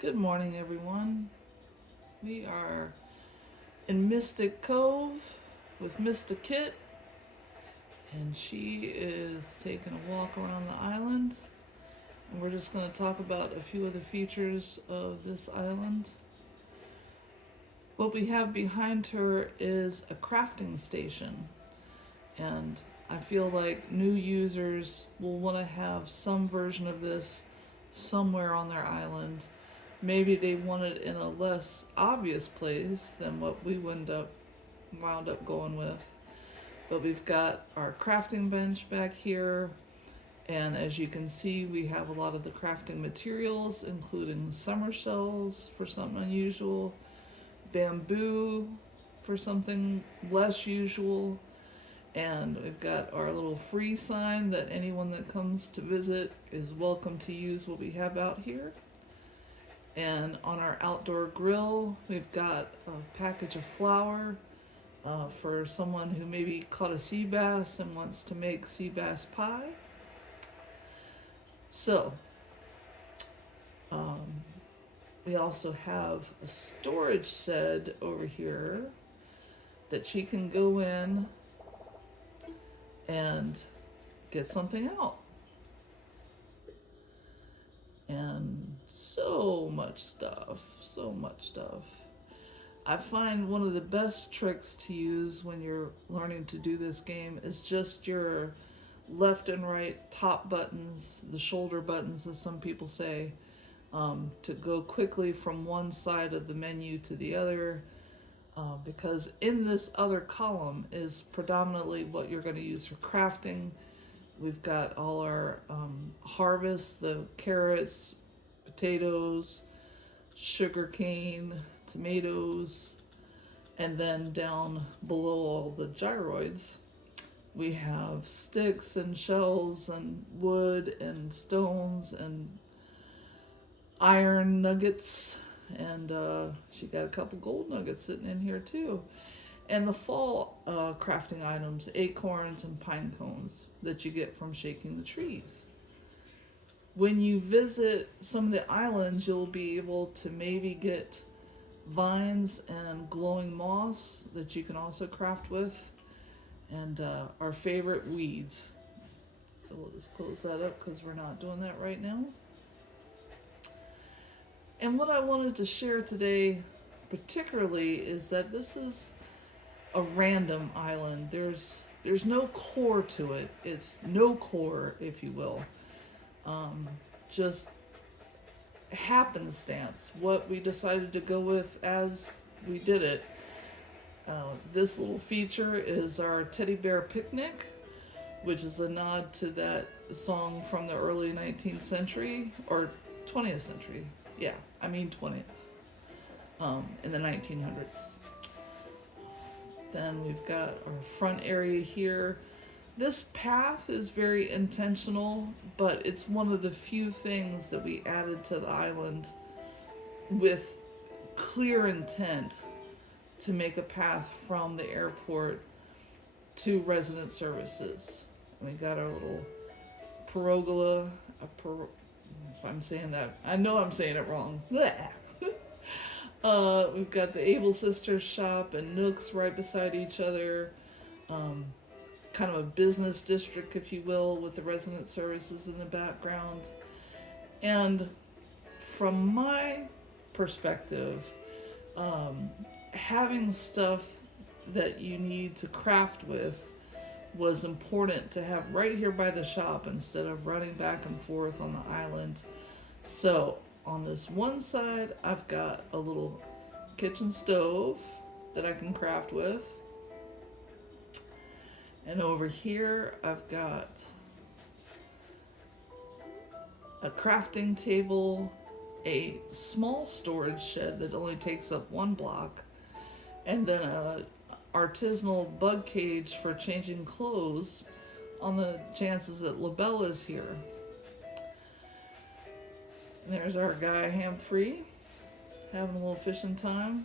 Good morning, everyone. We are in Mystic Cove with Mr. Kit, and she is taking a walk around the island. And we're just going to talk about a few of the features of this island. What we have behind her is a crafting station, and I feel like new users will want to have some version of this somewhere on their island. Maybe they want it in a less obvious place than what we wound up going with. But we've got our crafting bench back here, and as you can see, we have a lot of the crafting materials, including summer shells for something unusual, bamboo for something less usual, and we've got our little free sign that anyone that comes to visit is welcome to use what we have out here. And on our outdoor grill, we've got a package of flour for someone who maybe caught a sea bass and wants to make sea bass pie. So, we also have a storage shed over here that she can go in and get something out. And so much stuff. I find one of the best tricks to use when you're learning to do this game is just your left and right top buttons, the shoulder buttons as some people say, to go quickly from one side of the menu to the other, because in this other column is predominantly what you're going to use for crafting. We've got all our harvest, the carrots, potatoes, sugar cane, tomatoes, and then down below all the gyroids, we have sticks and shells and wood and stones and iron nuggets, and she got a couple gold nuggets sitting in here too. And the fall crafting items, acorns and pine cones that you get from shaking the trees. When you visit some of the islands, you'll be able to maybe get vines and glowing moss that you can also craft with, and our favorite weeds. So we'll just close that up because we're not doing that right now. And what I wanted to share today particularly is that this is a random island. There's no core to it. It's no core, if you will. Just happenstance. What we decided to go with as we did it. This little feature is our teddy bear picnic, which is a nod to that song from the early 19th century or 20th century. Yeah, I mean 20th. In the 1900s. Then we've got our front area here. This path is very intentional, but it's one of the few things that we added to the island with clear intent to make a path from the airport to resident services. We got our little pergola, if I'm saying that, I know I'm saying it wrong. We've got the Able Sisters shop and Nooks right beside each other. Kind of a business district, if you will, with the resident services in the background. And from my perspective, having stuff that you need to craft with was important to have right here by the shop instead of running back and forth on the island. So on this one side, I've got a little kitchen stove that I can craft with. And over here, I've got a crafting table, a small storage shed that only takes up one block, and then a artisanal bug cage for changing clothes on the chances that LaBelle is here. And there's our guy Ham-Free having a little fishing time.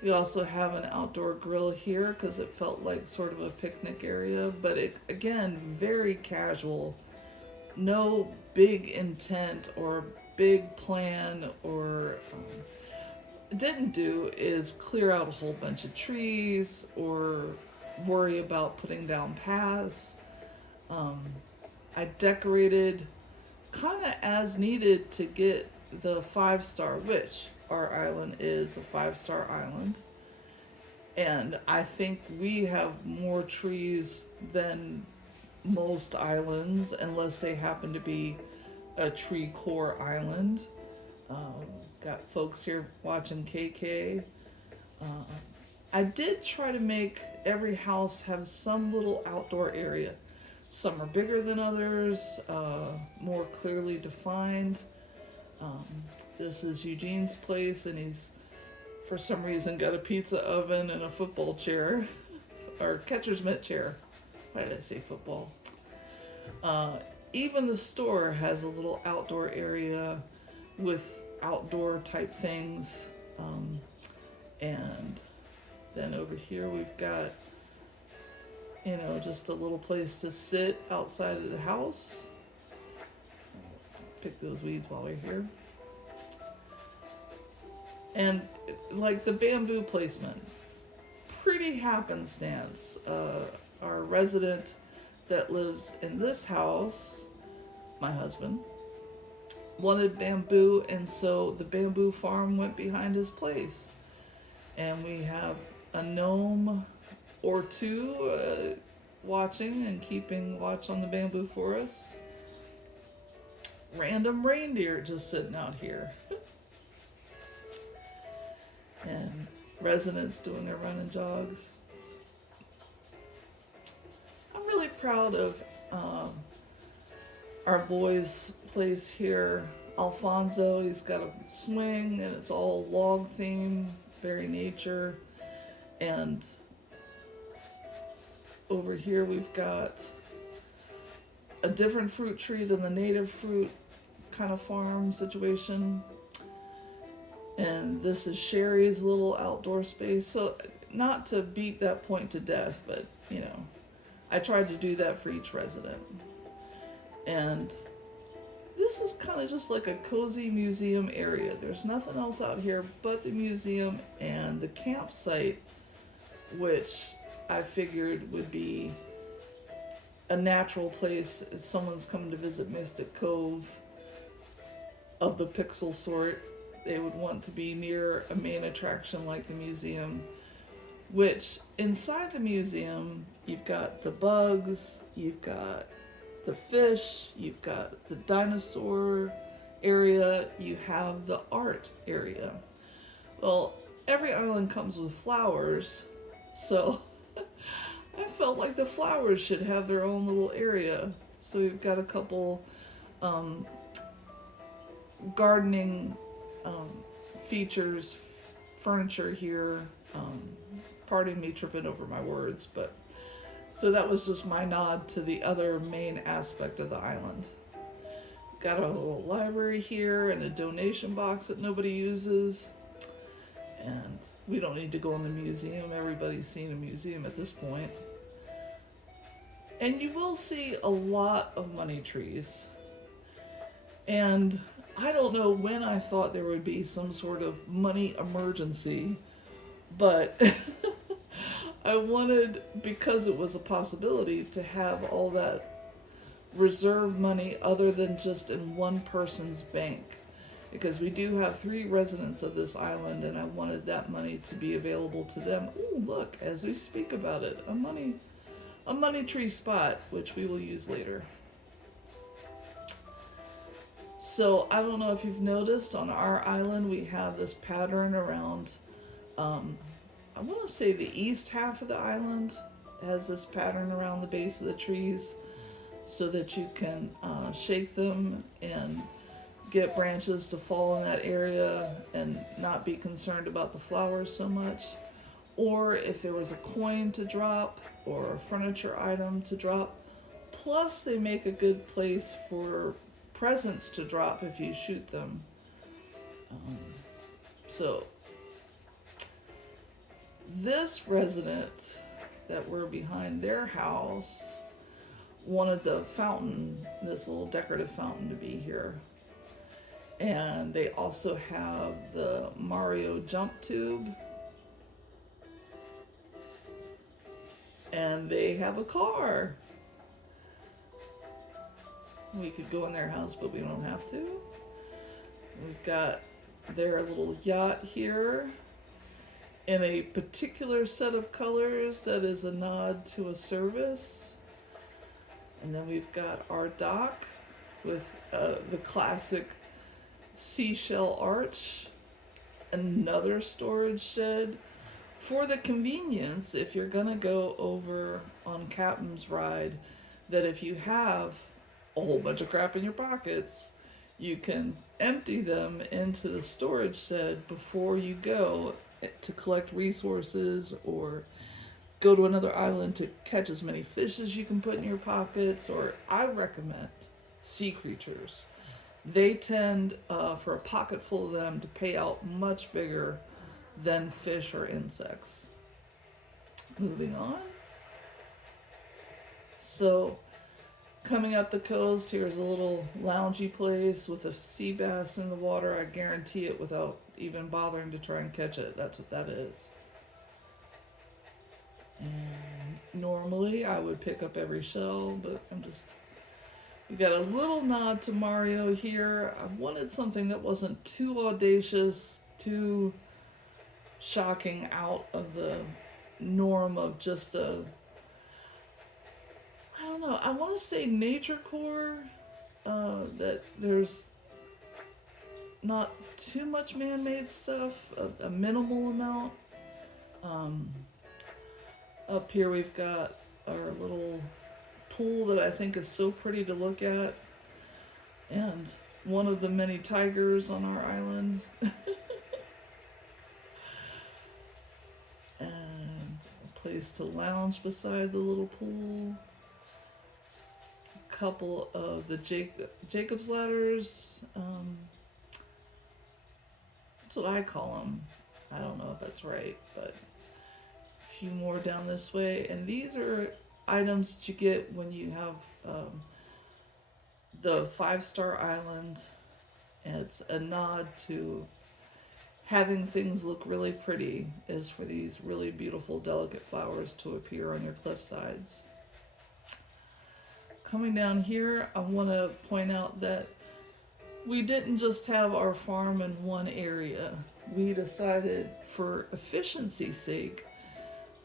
We also have an outdoor grill here because it felt like sort of a picnic area, but it, again, very casual. No big intent or big plan or didn't do is clear out a whole bunch of trees or worry about putting down paths. I decorated kind of as needed to get the 5-star, which our island is a 5-star island. And I think we have more trees than most islands, unless they happen to be a tree core island. Got folks here watching KK. I did try to make every house have some little outdoor area. Some are bigger than others, more clearly defined. This is Eugene's place, and he's, for some reason, got a pizza oven and a football chair, or catcher's mitt chair. Why did I say football? Even the store has a little outdoor area with outdoor type things. And then over here we've got, just a little place to sit outside of the house. Pick those weeds while we're here. And like the bamboo placement, pretty happenstance. Our resident that lives in this house, my husband, wanted bamboo, and so the bamboo farm went behind his place. And we have a gnome or two watching and keeping watch on the bamboo forest. Random reindeer just sitting out here. And residents doing their run and jogs. I'm really proud of our boy's place here. Alfonso, he's got a swing and it's all log theme, very nature. And over here we've got a different fruit tree than the native fruit kind of farm situation. And this is Sherry's little outdoor space. So not to beat that point to death, but I tried to do that for each resident. And this is kind of just like a cozy museum area. There's nothing else out here but the museum and the campsite, which I figured would be a natural place if someone's coming to visit Mystic Cove of the pixel sort. They would want to be near a main attraction like the museum, which inside the museum, you've got the bugs, you've got the fish, you've got the dinosaur area, you have the art area. Well, every island comes with flowers, so I felt like the flowers should have their own little area. So we've got a couple gardening features, furniture here. Pardon me tripping over my words, but so that was just my nod to the other main aspect of the island. Got a little library here and a donation box that nobody uses. And we don't need to go in the museum. Everybody's seen a museum at this point. And you will see a lot of money trees. And I don't know when I thought there would be some sort of money emergency, but I wanted, because it was a possibility, to have all that reserve money other than just in one person's bank. Because we do have 3 residents of this island, and I wanted that money to be available to them. Ooh, look, as we speak about it, a money tree spot, which we will use later. So I don't know if you've noticed, on our island we have this pattern around, I want to say the east half of the island has this pattern around the base of the trees, so that you can shake them and get branches to fall in that area and not be concerned about the flowers so much. Or if there was a coin to drop or a furniture item to drop. Plus they make a good place for presents to drop if you shoot them. So this resident that we're behind their house wanted the fountain, this little decorative fountain, to be here. And they also have the Mario jump tube. And they have a car. We could go in their house, but we don't have to. We've got their little yacht here in a particular set of colors that is a nod to a service. And then we've got our dock with the classic seashell arch, another storage shed. For the convenience, if you're gonna go over on Captain's Ride, that if you have a whole bunch of crap in your pockets, you can empty them into the storage shed before you go to collect resources or go to another island to catch as many fish as you can put in your pockets. Or I recommend sea creatures. They tend, for a pocket full of them, to pay out much bigger than fish or insects. Moving on. So, coming up the coast, here's a little loungy place with a sea bass in the water. I guarantee it without even bothering to try and catch it. That's what that is. And normally I would pick up every shell, but we got a little nod to Mario here. I wanted something that wasn't too audacious, too shocking out of the norm of just I don't know, I want to say naturecore, that there's not too much man-made stuff, a minimal amount. Up here we've got our little pool that I think is so pretty to look at, and one of the many tigers on our island. And a place to lounge beside the little pool. A couple of the Jacob's ladders. That's what I call them. I don't know if that's right, but a few more down this way. And these are items that you get when you have the 5-star island, and it's a nod to having things look really pretty, is for these really beautiful delicate flowers to appear on your cliff sides. Coming down here, I want to point out that we didn't just have our farm in one area. We decided, for efficiency's sake,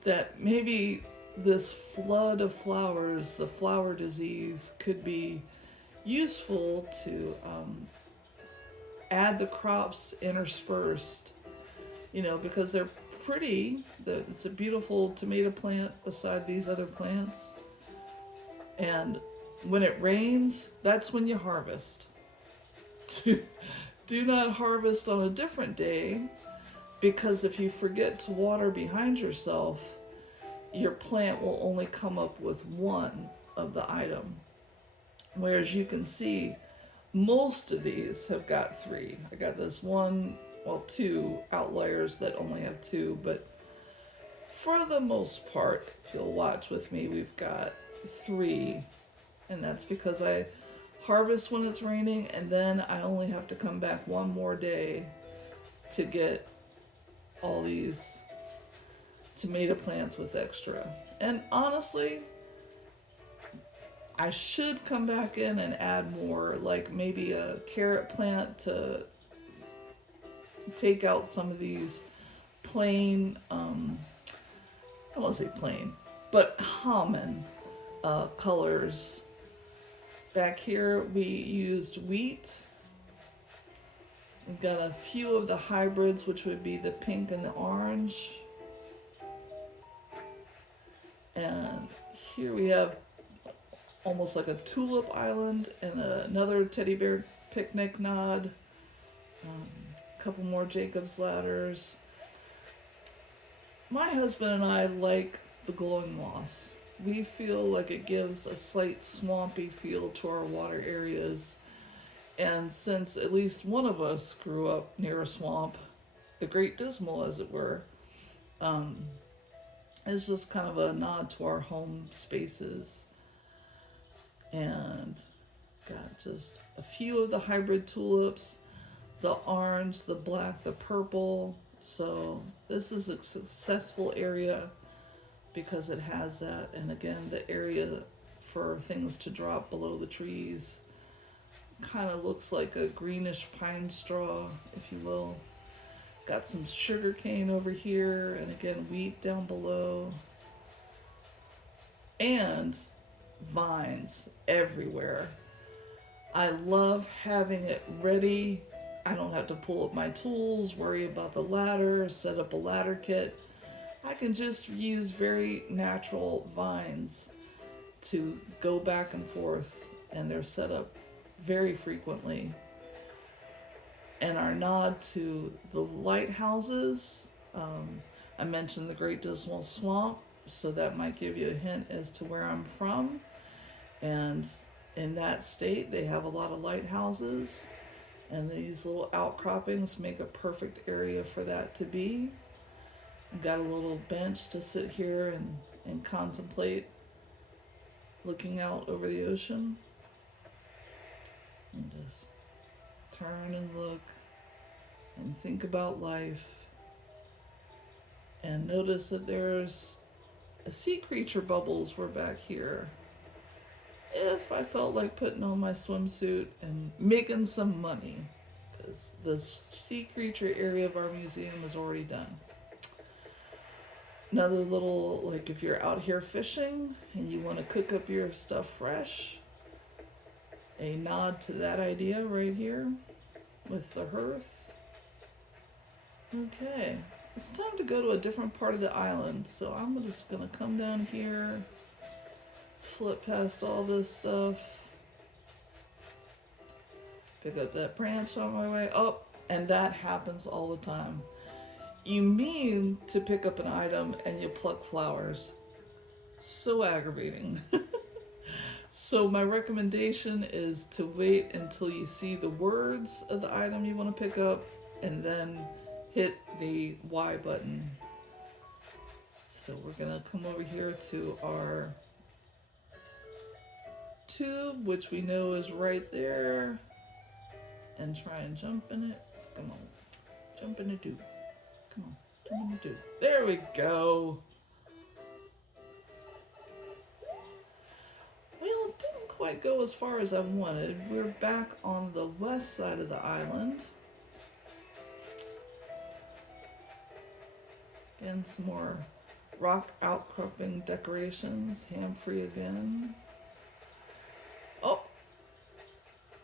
that maybe this flood of flowers, the flower disease, could be useful to add the crops interspersed, because they're pretty. It's a beautiful tomato plant beside these other plants. And when it rains, that's when you harvest. Do not harvest on a different day, because if you forget to water behind yourself, your plant will only come up with one of the item. Whereas you can see, most of these have got 3. I got this one, 2 outliers that only have 2, but for the most part, if you'll watch with me, we've got 3, and that's because I harvest when it's raining, and then I only have to come back one more day to get all these tomato plants with extra. And honestly, I should come back in and add more, like maybe a carrot plant to take out some of these plain, I don't want to say plain, but common colors. Back here we used wheat. We've got a few of the hybrids, which would be the pink and the orange. And here we have almost like a tulip island and another teddy bear picnic nod. A couple more Jacob's ladders. My husband and I like the glowing moss. We feel like it gives a slight swampy feel to our water areas. And since at least one of us grew up near a swamp, the Great Dismal as it were, it's just kind of a nod to our home spaces. And got just a few of the hybrid tulips. the orange, the black, the purple. So this is a successful area because it has that. And again, the area for things to drop below the trees kind of looks like a greenish pine straw, if you will. Got some sugar cane over here, and again, wheat down below. And vines everywhere. I love having it ready. I don't have to pull up my tools, worry about the ladder, set up a ladder kit. I can just use very natural vines to go back and forth, and they're set up very frequently. And our nod to the lighthouses, I mentioned the Great Dismal Swamp, so that might give you a hint as to where I'm from. And in that state, they have a lot of lighthouses, and these little outcroppings make a perfect area for that to be. I've got a little bench to sit here and contemplate looking out over the ocean. And just turn and look and think about life. And notice that there's a sea creature bubbles were back here. If I felt like putting on my swimsuit and making some money, because the sea creature area of our museum is already done. Another little, like if you're out here fishing and you want to cook up your stuff fresh, a nod to that idea right here with the hearth. Okay, it's time to go to a different part of the island, so I'm just gonna come down here, slip past all this stuff, pick up that branch on my way up, and that happens all the time. You mean to pick up an item and you pluck flowers. So aggravating. So my recommendation is to wait until you see the words of the item you want to pick up and then hit the Y button. So we're gonna come over here to our tube, which we know is right there, and try and jump in it. Come on, jump in the tube. Come on, jump in the tube. There we go. Well, it didn't quite go as far as I wanted. We're back on the west side of the island. Again, some more rock outcropping decorations, ham-free again. Oh,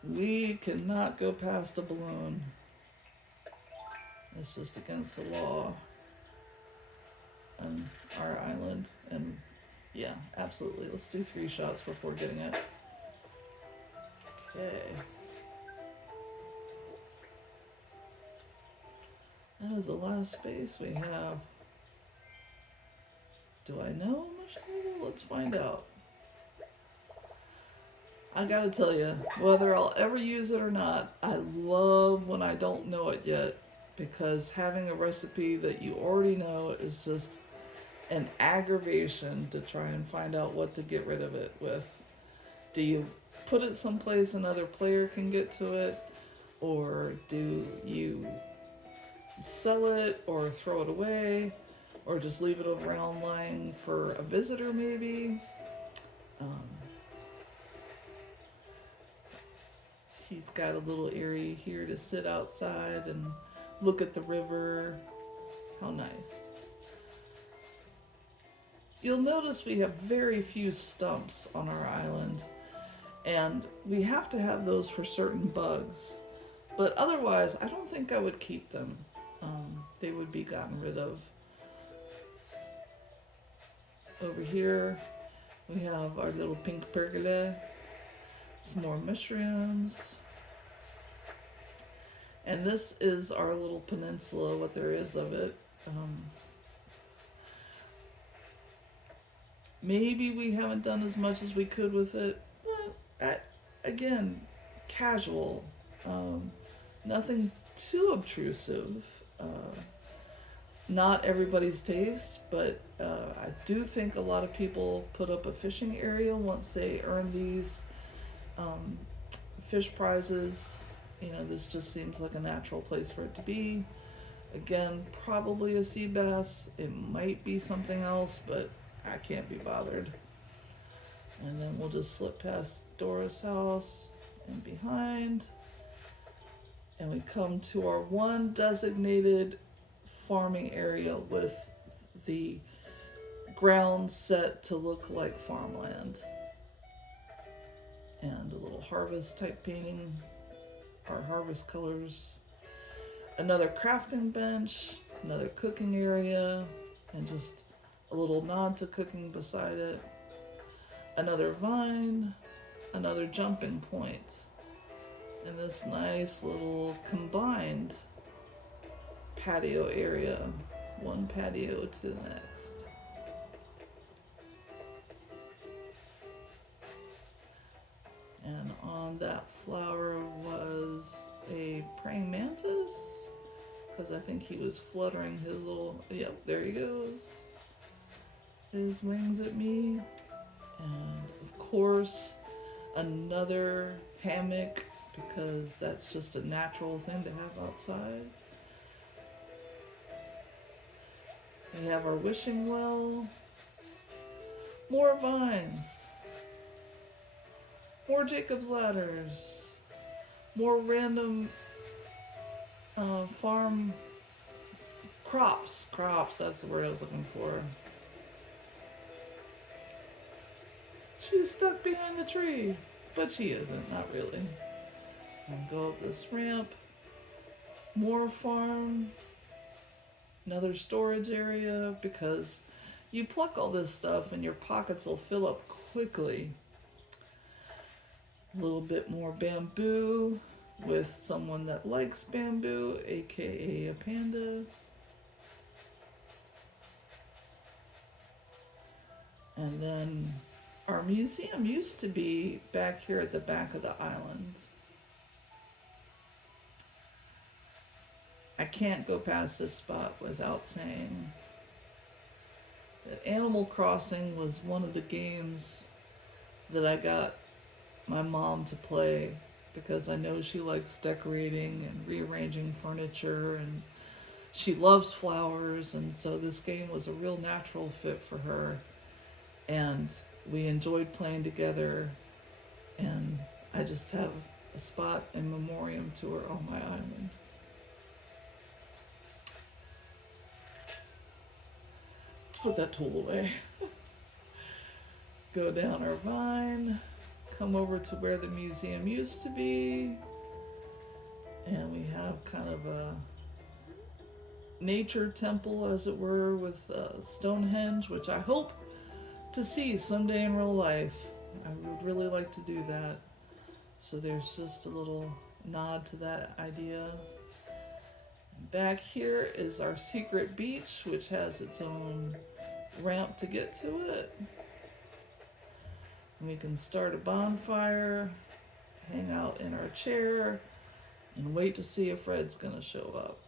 we cannot go past a balloon. It's just against the law on our island. And yeah, absolutely. Let's do 3 shots before getting it. Okay. That is the last space we have. Do I know much more? Let's find out. I gotta tell you, whether I'll ever use it or not, I love when I don't know it yet, because having a recipe that you already know is just an aggravation to try and find out what to get rid of it with. Do you put it someplace another player can get to it, or do you sell it or throw it away, or just leave it around lying for a visitor maybe? She's got a little area here to sit outside and look at the river. How nice. You'll notice we have very few stumps on our island, and we have to have those for certain bugs, but otherwise I don't think I would keep them. They would be gotten rid of. Over here we have our little pink pergola, some more mushrooms, and this is our little peninsula, what there is of it. Maybe we haven't done as much as we could with it, but again, casual, nothing too obtrusive. Not everybody's taste, but I do think a lot of people put up a fishing area once they earn these fish prizes You know, this just seems like a natural place for it to be. Again, probably a sea bass. It might be something else, but I can't be bothered. And then we'll just slip past Dora's house and behind. And we come to our one designated farming area with the ground set to look like farmland. And a little harvest type painting, our harvest colors. Another crafting bench, another cooking area, and just a little nod to cooking beside it. Another vine, another jumping point. And this nice little combined patio area, one patio to the next. And on that flower was a praying mantis, because I think he was fluttering his little, yep, there he goes, his wings at me. And of course, another hammock, because that's just a natural thing to have outside. We have our wishing well, more vines, more Jacob's ladders, more random farm crops, that's the word I was looking for. She's stuck behind the tree, but she isn't, not really. I'll go up this ramp, more farm, another storage area, because you pluck all this stuff and your pockets will fill up quickly. A little bit more bamboo with someone that likes bamboo, aka a panda. And then our museum used to be back here at the back of the island. I can't go past this spot without saying that Animal Crossing was one of the games that I got my mom to play, because I know she likes decorating and rearranging furniture, and she loves flowers, and so this game was a real natural fit for her, and we enjoyed playing together, and I just have a spot in memoriam to her on my island. Let's put that tool away. Go down our vine, come over to where the museum used to be, and we have kind of a nature temple, as it were, with Stonehenge, which I hope to see someday in real life. I would really like to do that. So there's just a little nod to that idea. Back here is our secret beach, which has its own ramp to get to it. And we can start a bonfire, hang out in our chair, and wait to see if Fred's gonna show up.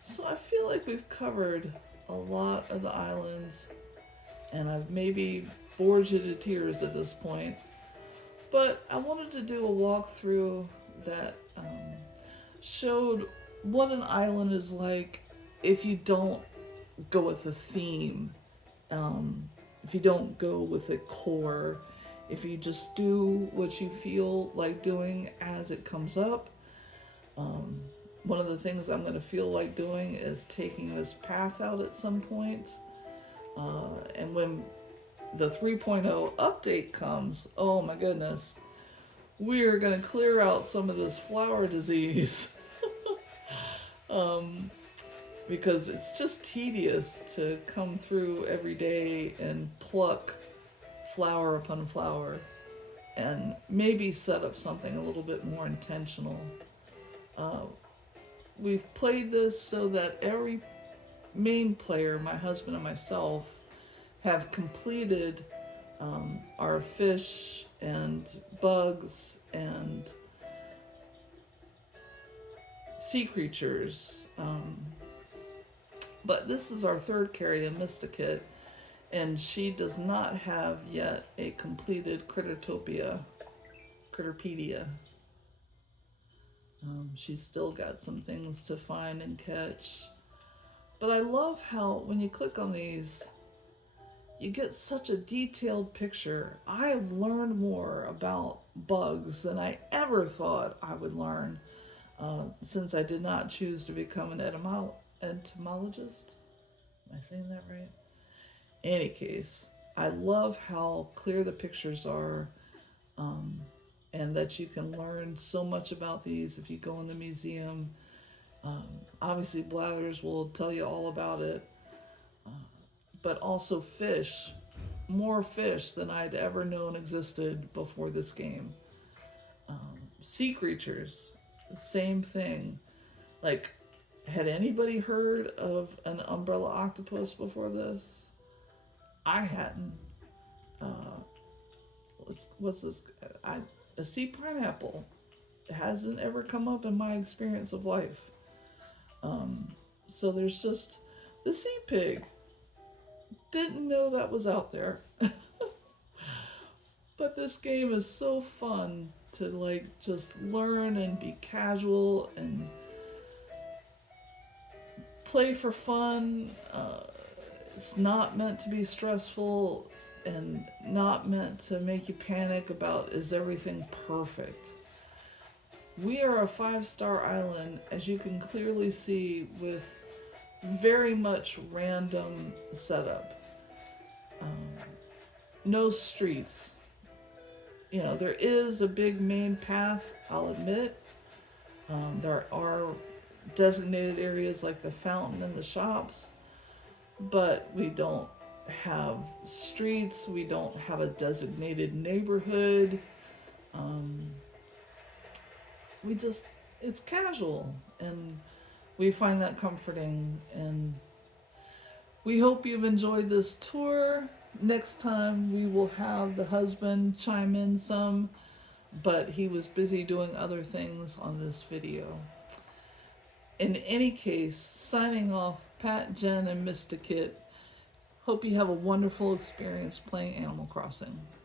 So I feel like we've covered a lot of the islands, and I've maybe bored you to tears at this point. But I wanted to do a walkthrough that showed what an island is like if you don't go with a theme, if you don't go with a core, if you just do what you feel like doing as it comes up. One of the things I'm going to feel like doing is taking this path out at some point. And when the 3.0 update comes, oh my goodness, we're going to clear out some of this flower disease. Because it's just tedious to come through every day and pluck flower upon flower, and maybe set up something a little bit more intentional. We've played this so that every main player, my husband and myself, have completed our fish and bugs and sea creatures. But this is our third carry, a MysticKit, and she does not have yet a completed Critterpedia. She's still got some things to find and catch. But I love how when you click on these, you get such a detailed picture. I have learned more about bugs than I ever thought I would learn, since I did not choose to become an entomologist. Am I saying that right? In any case, I love how clear the pictures are, um, and that you can learn so much about these if you go in the museum. Obviously, Blathers will tell you all about it, uh, but also fish, more fish than I'd ever known existed before this game. Sea creatures, same thing. Like, had anybody heard of an umbrella octopus before this? I hadn't. Uh, what's this? A sea pineapple hasn't ever come up in my experience of life. Um, so there's just the sea pig. Didn't know that was out there. But this game is so fun to like just learn and be casual and play for fun. It's not meant to be stressful and not meant to make you panic about is everything perfect. We are a 5-star island, as you can clearly see, with very much random setup. No streets. You know, there is a big main path, I'll admit. There are designated areas like the fountain and the shops, but we don't have streets, we don't have a designated neighborhood. Um, it's casual, and we find that comforting, and we hope you've enjoyed this tour. Next time we will have the husband chime in some, but he was busy doing other things on this video. In any case, signing off, Pat, Jen, and Mr. Kit. Hope you have a wonderful experience playing Animal Crossing.